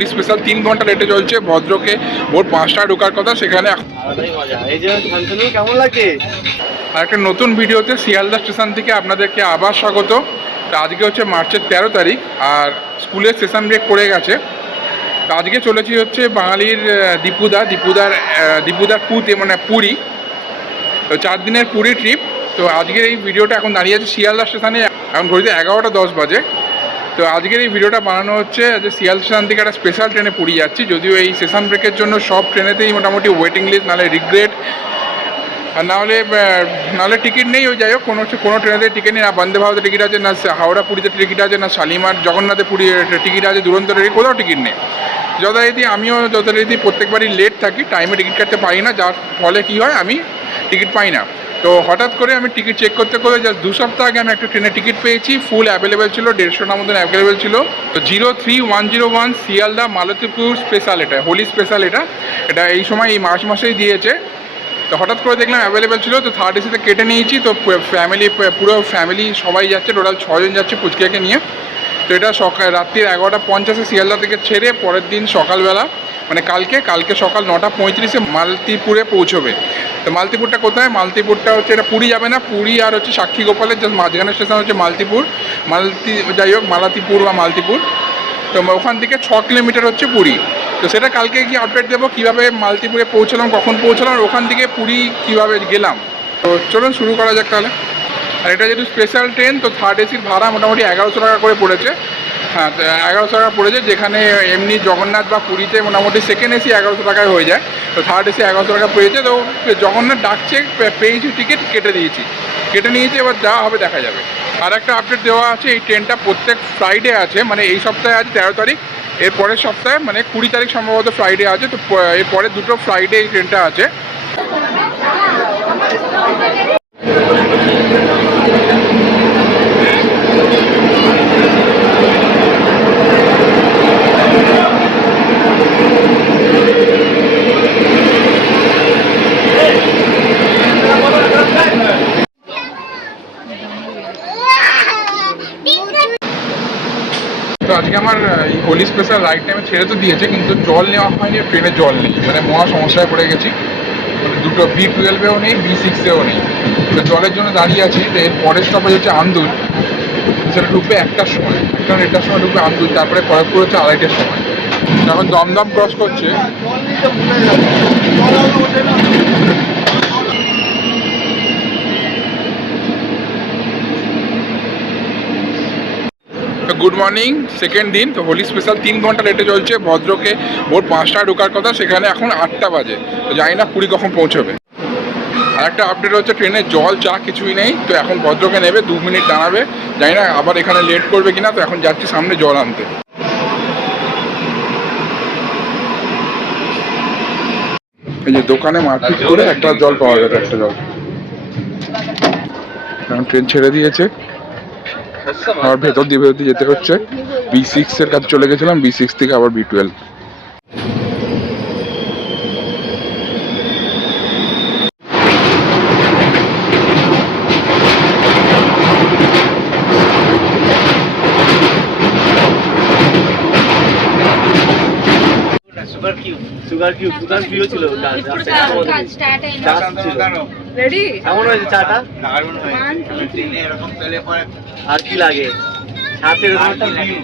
Holi special 3 ঘন্টা লেটে চলছে। ভদ্রকে ভোর 5টায় ঢোকার কথা, সেখানে কেমন লাগে। আর একটা নতুন ভিডিওতে শিয়ালদা স্টেশন থেকে আপনাদেরকে আবার স্বাগত। তো আজকে হচ্ছে মার্চের 13 তারিখ, আর স্কুলের সেশন ব্রেক পড়ে গেছে। তো আজকে চলেছি হচ্ছে বাঙালির দীপুদার পুরী। তো 4 দিনের পুরী ট্রিপ। তো আজকের এই ভিডিওটা এখন দাঁড়িয়ে আছে শিয়ালদা স্টেশনে, এখন ঘড়িতে 11:10 বাজে। তো আজকের এই ভিডিওটা বানানো হচ্ছে যে শিয়ালদা স্টেশন থেকে একটা স্পেশাল ট্রেনে পুরী যাচ্ছি। যদিও এই সেশন ব্রেকের জন্য সব ট্রেনেতেই মোটামুটি ওয়েটিং লিস্ট, নাহলে রিগ্রেট, আর নাহলে টিকিট নেই। ওই যাই হোক, কোনো ট্রেনেতে টিকিট নেই, না বন্দে ভারতের টিকিট আছে, না হাওড়া পুরীতে টিকিট আছে, না শালিমার জগন্নাথে পুরী টিকিট আছে, দুরন্ত কোথাও টিকিট নেই। আমিও যথারীতি প্রত্যেকবারই লেট থাকি, টাইমে টিকিট কাটতে পারি না, যার ফলে কী হয়, আমি টিকিট পাই না। তো হঠাৎ করে আমি টিকিট চেক করতে জাস্ট 2 সপ্তাহ আগে আমি একটা ট্রেনের টিকিট পেয়েছি, ফুল অ্যাভেলেবেল ছিল, 150টার মতন অ্যাভেলেবেল ছিল। তো 03101 শিয়ালদা মালতীপুর স্পেশাল, এটা হোলি স্পেশাল। এটা এই সময় এই মার্চ মাসেই দিয়েছে। তো হঠাৎ করে দেখলাম অ্যাভেলেবেল ছিল, তো থার্ড এসিতে কেটে নিয়েছি। তো পুরো ফ্যামিলি সবাই যাচ্ছে, টোটাল 6 জন যাচ্ছে পুচকিয়াকে নিয়ে। তো এটা রাত্রির 11:50 শিয়ালদা থেকে ছেড়ে পরের দিন সকালবেলা, মানে কালকে সকাল 9:35 মালতীপুরে পৌঁছবে। তো মালতীপুরটা কোথায়? মালতীপুরটা হচ্ছে, এটা পুরী যাবে না, পুরী আর হচ্ছে সাক্ষী গোপালের জাস্ট মাঝখানের স্টেশন হচ্ছে মালতীপুর। মালতীপুর বা মালতীপুর। তো ওখান থেকে 6 কিলোমিটার হচ্ছে পুরী। তো সেটা কালকে গিয়ে আপডেট দেবো, কীভাবে মালতীপুরে পৌঁছলাম, কখন পৌঁছলাম, আর ওখান থেকে পুরী কীভাবে গেলাম। তো চলুন শুরু করা যাক তাহলে। আর এটা যেহেতু স্পেশাল ট্রেন, তো থার্ড এসির ভাড়া মোটামুটি 1100 টাকা করে পড়েছে। হ্যাঁ, 1100 টাকা পড়েছে, যেখানে এমনি জগন্নাথ বা পুরীতে মোটামুটি সেকেন্ড এসি 1100 টাকায় হয়ে যায়। তো থার্ড এসি 1100 টাকা পেয়েছে। তো জগন্নাথ ডাকছে, পেয়েছি টিকিট, কেটে নিয়েছি, এবার যা হবে দেখা যাবে। আর একটা আপডেট দেওয়া আছে, এই ট্রেনটা প্রত্যেক ফ্রাইডে আছে, মানে এই সপ্তাহে আছে 13 তারিখ, এর পরের সপ্তাহে মানে 20 তারিখ সম্ভবত ফ্রাইডে আছে। তো এরপরে 2টো ফ্রাইডে এই ট্রেনটা আছে। তো আজকে আমার এই হোলি স্পেশাল রাইড টাইমে ছেড়ে তো দিয়েছে, কিন্তু জল নেওয়া হয়নি, ট্রেনে জল নেই, মানে মহা সমস্যায় পড়ে গেছি। মানে দুটো B12-এও নেই, B6-এও নেই। তো জলের জন্য দাঁড়িয়ে আছি। তো এর পরের স্টপেজ হচ্ছে আন্দুল, সেটা ঢুকবে 1টার সময়, 1টার সময় ঢুকবে আন্দুল। তারপরে খড়গপুর হচ্ছে 2:30টার সময়। এখন দমদম ক্রস করছে। গুড মর্নিং, সেকেন্ড দিন। তো হোলি স্পেশাল 3 ঘন্টা লেটে চলছে। ভদ্রকে ভোর 5টায় ঢোকার কথা, সেখানে এখন 8টা বাজে। তো জানি না পুরী কখন পৌঁছবে। আর একটা আপডেট হচ্ছে, ট্রেনে জল চা কিছুই নেই। তো এখন ভদ্রকে নেবে, 2 মিনিট দাঁড়াবে, জানি না আবার এখানে লেট করবে কিনা। তো এখন যাচ্ছি সামনে জল আনতে। এই যে দোকানে মারপিট করে একটা জল পাওয়া যাবে, একটা জল। এখন ট্রেন ছেড়ে দিয়েছে, আবার ভেতর দিয়ে যেতে হচ্ছে। B6-এর কাছে চলে গেছিলাম, B6 থেকে আবার B12। সুগার কিউ ছিল। রেডি? কেমন হয়েছে চাটা? দারুণ হয়েছে। এরকম পেলে পরে আর কি লাগে, সাথে এরকম একটা ভিউ,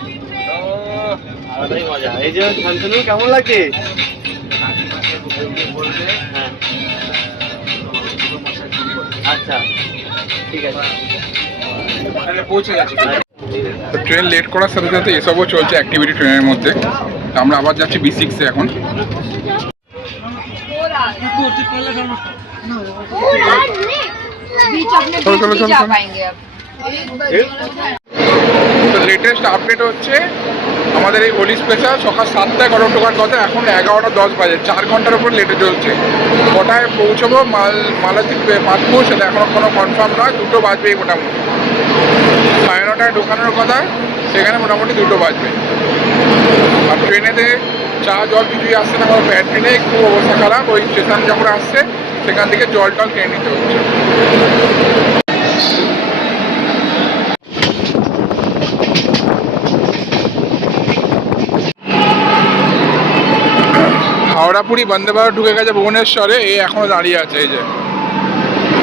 আলাদাই মজা। এই যে শান্তনু, কেমন লাগে? হ্যাঁ, আচ্ছা ঠিক আছে, পৌঁছে গেছি। তো ট্রেন লেট করার সাথে সাথে এসবও চলছে অ্যাক্টিভিটি ট্রেনের মধ্যে। তো আমরা আবার যাচ্ছি B6-এ এখন। তো লেটেস্ট আপডেট হচ্ছে, আমাদের এই হোলি স্পেশাল সকাল 7টায় ঘটক ঢোকার কথা, এখন 11:10 বাজে, 4 ঘন্টার উপর লেটে চলছে। কটায় পৌঁছবো মালতীপুর সেটা এখনো কোনো কনফার্ম নয়, 2টো বাজবেই মোটামুটি। 9:30টায় ঢোকানোর কথা, সেখানে মোটামুটি 2টো বাজবে। আর ট্রেনেতে চা জল কিছুই আসছে না, কারণ ট্রেনে খুব অবস্থা খারাপ। ওই স্টেশন যখন আসছে সেখান থেকে জল টল কিনে নিতে হচ্ছে। হাওড়া পুরী বন্দে ভারত ঢুকে গেছে ভুবনেশ্বরে, এই এখনো দাঁড়িয়ে আছে। এই যে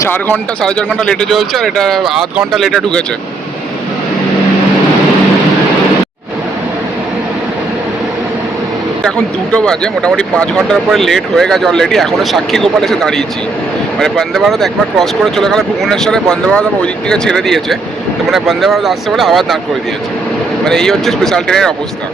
4 ঘন্টা 4.5 ঘন্টা লেটে চলছে, আর এটা আধ ঘন্টা লেটে ঢুকেছে। এখন 2টো বাজে, মোটামুটি 5 ঘন্টার উপরে লেট হয়ে গেছে অলরেডি। এখনো সাক্ষী গোপাল এসে দাঁড়িয়েছি। মানে বন্দে ভারত একবার ক্রস করে চলে গেলে ভুবনেশ্বরে, বন্দে ভারত আবার ওই দিক থেকে ছেড়ে দিয়েছে। তো মানে বন্দে ভারত আসতে বলে আবার দাঁড় করে দিয়েছে। মানে এই হচ্ছে স্পেশাল ট্রেনের অবস্থা।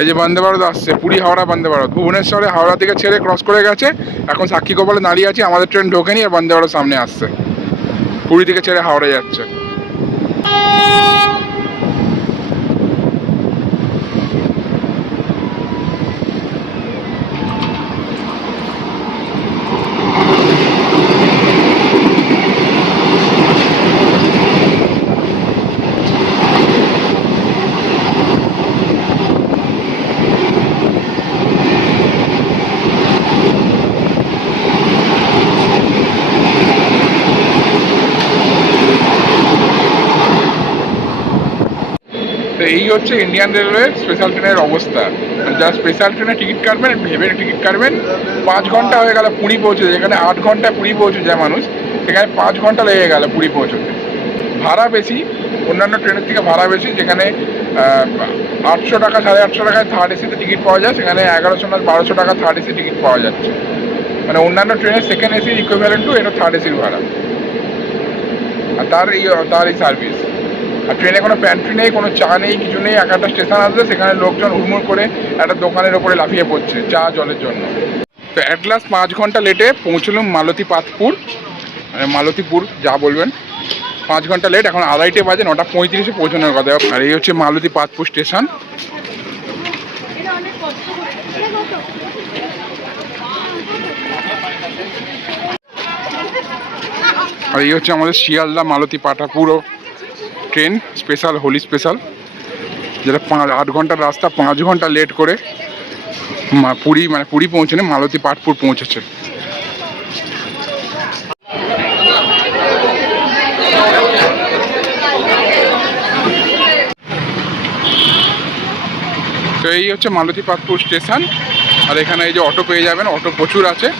এই যে বন্দে ভারত আসছে, পুরী হাওড়া বন্দে ভারত। ভুবনেশ্বরে হাওড়া থেকে ছেড়ে ক্রস করে গেছে, এখন সাক্ষী গোপালে দাঁড়িয়ে আছে। আমাদের ট্রেন ঢোকেনি, আর বন্দে ভারত সামনে আসছে, পুরী থেকে ছেড়ে হাওড়া যাচ্ছে। তো এই হচ্ছে ইন্ডিয়ান রেলওয়ের স্পেশাল ট্রেনের অবস্থা। যারা স্পেশাল ট্রেনে টিকিট কাটবেন, ভেবে টিকিট কাটবেন। 5 ঘন্টা হয়ে গেল পুরী পৌঁছে, যেখানে 8 ঘন্টায় পুরী পৌঁছে যায় মানুষ, সেখানে 5 ঘন্টা লেগে গেল পুরী পৌঁছতে। ভাড়া বেশি, অন্যান্য ট্রেনের থেকে ভাড়া বেশি। যেখানে 800 টাকা 850 টাকায় থার্ড এসিতে টিকিট পাওয়া যায়, সেখানে 1100 না 1200 টাকা থার্ড এসি টিকিট পাওয়া যাচ্ছে। মানে অন্যান্য ট্রেনের সেকেন্ড এসির ইকুইভ্যালেন্ট টু এটা থার্ড এসির ভাড়া, আর তার এই সার্ভিস। আর ট্রেনে কোনো প্যান্ট্রি নেই, কোনো চা নেই, কিছু নেই। একটা স্টেশন আসবে, সেখানে লোকজন হুড়মুড় করে একটা দোকানের ওপরে লাফিয়ে পড়ছে চা জলের জন্য। তো অ্যাট লাস্ট 5 ঘন্টা লেটে পৌঁছলাম মালতীপুর যা বলবেন। 5 ঘন্টা লেট, এখন 2:30 বাজে, 9:35-এ পৌঁছানোর কথা। আর এই হচ্ছে মালতীপাতপুর স্টেশন। আর এই হচ্ছে আমাদের Sealdah Malatipatpur train, special Holi special, যেটা 8 ঘন্টার রাস্তা 5 ঘন্টা লেট করে পুরী পৌঁছানো মালতীপাটপুর পৌঁছেছে। তো এই হচ্ছে মালতীপাটপুর স্টেশন। আর এখানে এই যে অটো পেয়ে যাবেন, অটো প্রচুর আছে।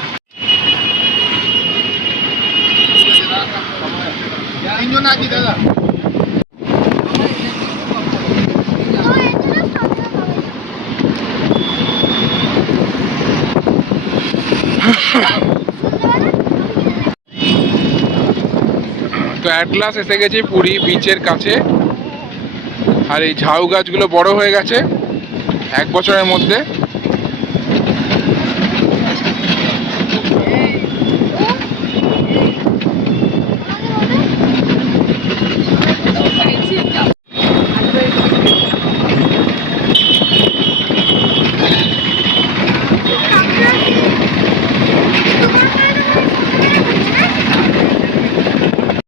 তো অ্যাট লাস্ট এসে গেছি পুরী বিচের কাছে। আর এই ঝাউ গাছগুলো বড় হয়ে গেছে 1 বছরের মধ্যে।